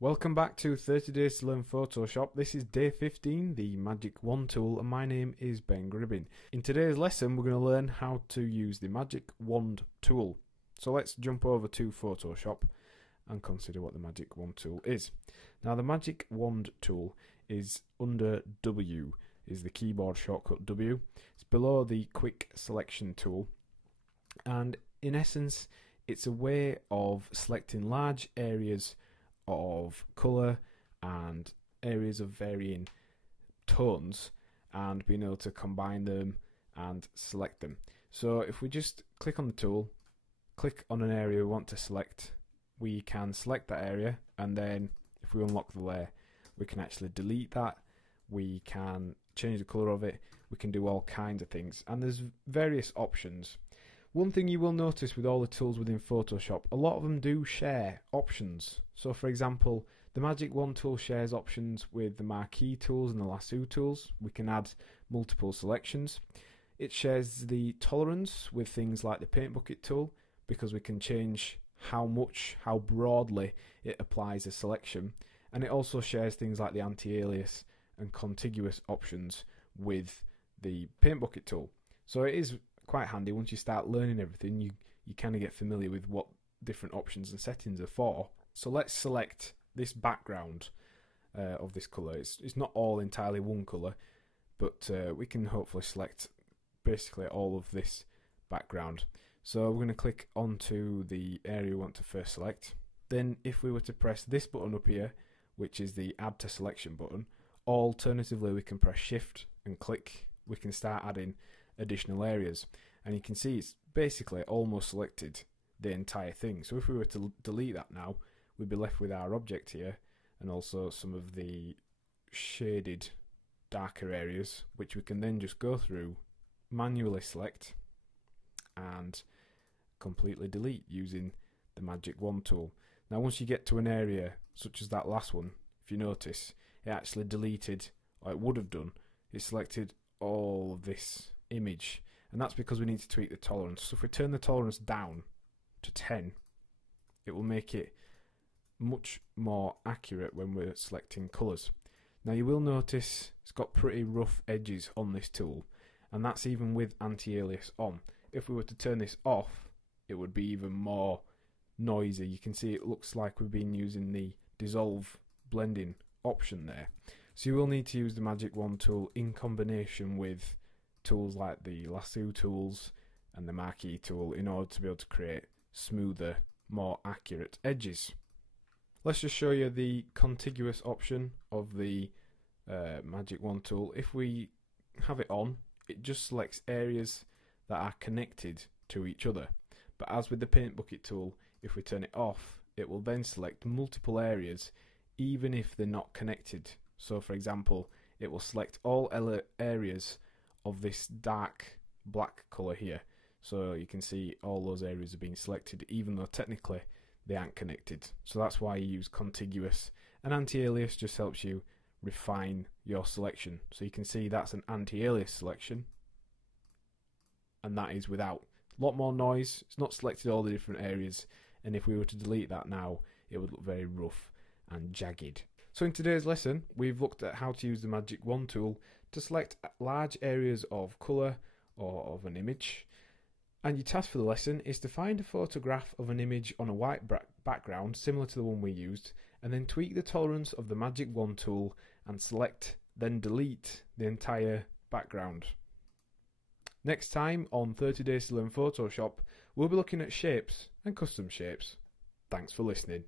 Welcome back to 30 Days to Learn Photoshop. This is day 15, the Magic Wand tool, and my name is Ben Gribbin. In today's lesson, we're going to learn how to use the Magic Wand tool. So let's jump over to Photoshop and consider what the Magic Wand tool is. Now, the Magic Wand tool is under W, is the keyboard shortcut W. It's below the Quick Selection tool, and in essence, it's a way of selecting large areas of colour and areas of varying tones and being able to combine them and select them. So if we just click on the tool, click on an area we want to select, we can select that area, and then if we unlock the layer, we can actually delete that, we can change the colour of it, we can do all kinds of things, and there's various options. One thing you will notice with all the tools within Photoshop, a lot of them do share options. So for example, the Magic Wand tool shares options with the marquee tools and the lasso tools. We can add multiple selections. It shares the tolerance with things like the paint bucket tool, because we can change how broadly it applies a selection. And it also shares things like the anti-alias and contiguous options with the paint bucket tool. So it is quite handy. Once you start learning everything, you kind of get familiar with what different options and settings are for. So let's select this background of this colour. It's not all entirely one colour, but we can hopefully select basically all of this background. So we're going to click onto the area we want to first select. Then if we were to press this button up here, which is the Add to Selection button, alternatively we can press Shift and click. We can start adding additional areas, and you can see it's basically almost selected the entire thing. So if we were to delete that now, we'd be left with our object here and also some of the shaded darker areas, which we can then just go through, manually select and completely delete using the Magic Wand tool. Now once you get to an area such as that last one, if you notice, it actually deleted, or it would have done, it selected all of this image, and that's because we need to tweak the tolerance. So if we turn the tolerance down to 10, it will make it much more accurate when we're selecting colours. Now you will notice it's got pretty rough edges on this tool, and that's even with anti-alias on. If we were to turn this off, it would be even more noisy. You can see it looks like we've been using the dissolve blending option there. So you will need to use the Magic Wand tool in combination with tools like the lasso tools and the marquee tool in order to be able to create smoother, more accurate edges. Let's just show you the contiguous option of the Magic Wand tool. If we have it on, it just selects areas that are connected to each other. But as with the paint bucket tool, if we turn it off, it will then select multiple areas even if they're not connected. So for example, it will select all areas of this dark black colour here. So you can see all those areas are being selected even though technically they aren't connected. So that's why you use contiguous. And anti-alias just helps you refine your selection. So you can see that's an anti-alias selection, and that is without. A lot more noise, it's not selected all the different areas, and if we were to delete that now, it would look very rough and jagged. So in today's lesson, we've looked at how to use the Magic Wand tool to select large areas of colour or of an image. And your task for the lesson is to find a photograph of an image on a white background similar to the one we used, and then tweak the tolerance of the Magic Wand tool and select, then delete the entire background. Next time on 30 Days to Learn Photoshop, we'll be looking at shapes and custom shapes. Thanks for listening.